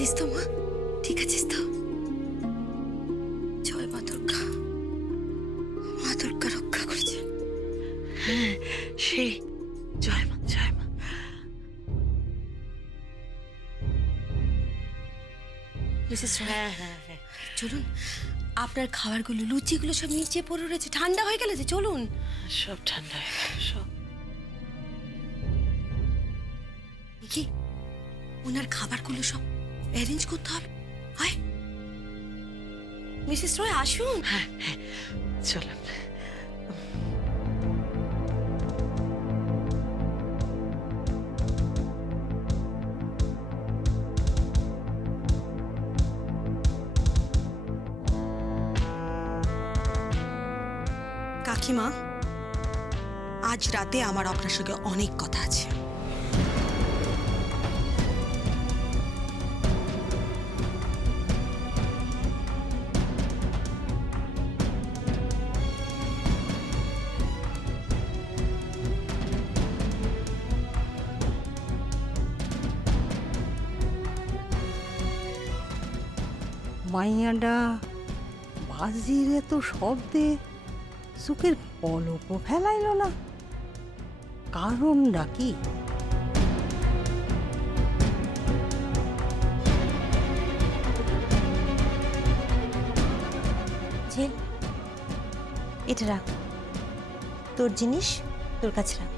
আছিস তো মা? ঠিক আছিস তো? জয় মা দুর্গা। মা দুর্গা রক্ষা করেছে। হ্যাঁ, সেই জয় মা, জয় মা। মিসেস রয়, হ্যাঁ হ্যাঁ হ্যাঁ, চলুন। আপনার খাবারগুলো, লুচিগুলো সব নিচে পড়ে রয়েছে, ঠান্ডা হয়ে গেলে যে। চলুন। সব ঠান্ডা হয়ে গেল সব। কি ওনার খাবারগুলো সব অ্যারেঞ্জ করতে হবে। হয় মিসেস রয়, আসুন। হ্যাঁ হ্যাঁ, চলুন। কাকিমা, আজ রাতে আমার আপনার সঙ্গে অনেক কথা আছে। মাইয়াডা বাজির এত শব্দে চোখের পলকও ফেলাইল না, কারণটা কি? ঝিল, এটা রাখ, তোর জিনিস তোর কাছে রাখ।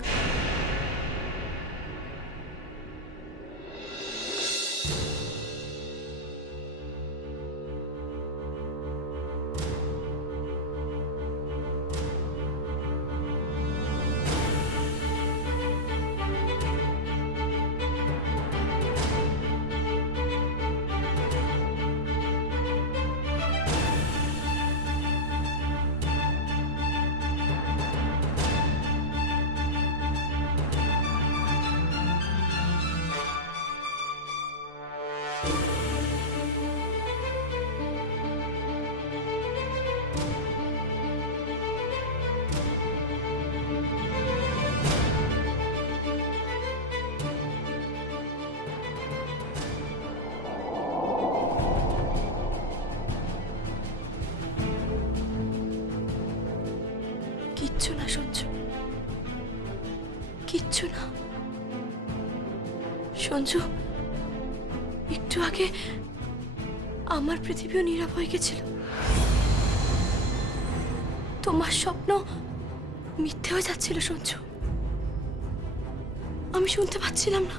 কিচ্ছু না সঞ্জু, কিচ্ছু না। সঞ্জু, একটু আগে আমার পৃথিবীও নীরব হয়ে গেছিল। তোমার স্বপ্ন মিথ্যে হয়ে যাচ্ছিল সঞ্জু। আমি শুনতে পাচ্ছিলাম না,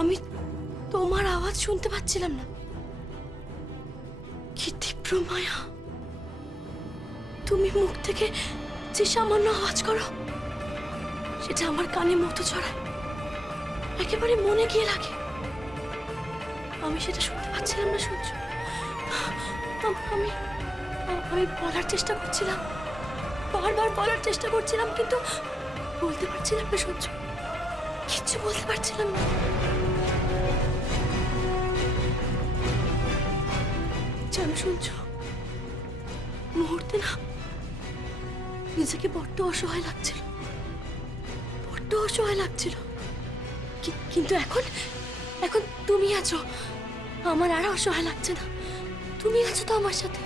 আমি তোমার আওয়াজ শুনতে পাচ্ছিলাম না। কি তীব্র মায়া! তুমি মুখ থেকে যে সামান্য আওয়াজ করো, সেটা আমার কানে মতো ছড়ায়, একেবারে মনে গিয়ে লাগে। আমি সেটা শুনতে পাচ্ছিলাম না সঞ্জু। আমি আমি বলার চেষ্টা করছিলাম, বারবার বলার চেষ্টা করছিলাম, কিন্তু বলতে পারছিলাম না সঞ্জু, কিচ্ছু বলতে পারছিলাম না। জানো সঞ্জু, মুহূর্তে না নিজেকে বড্ড অসহায় লাগছিল, বড্ড অসহায় লাগছিল। কিন্তু এখন এখন তুমি আছো, আমার আর অসহায় লাগছে না। তুমি আছো তো আমার সাথে।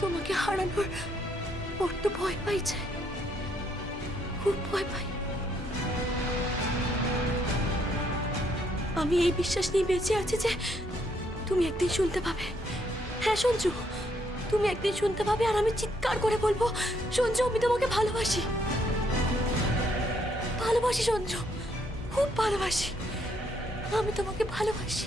তোমাকে হারানোর বড্ড ভয় পাইছে, খুব ভয় পাই। আমি এই বিশ্বাস নিয়ে বেঁচে আছি যে তুমি একদিন শুনতে পাবে। হ্যাঁ সঞ্জু, তুমি একদিন শুনতে পাবে, আর আমি চিৎকার করে বলবো, সঞ্জু আমি তোমাকে ভালোবাসি, ভালোবাসি সঞ্জু, খুব ভালোবাসি, আমি তোমাকে ভালোবাসি।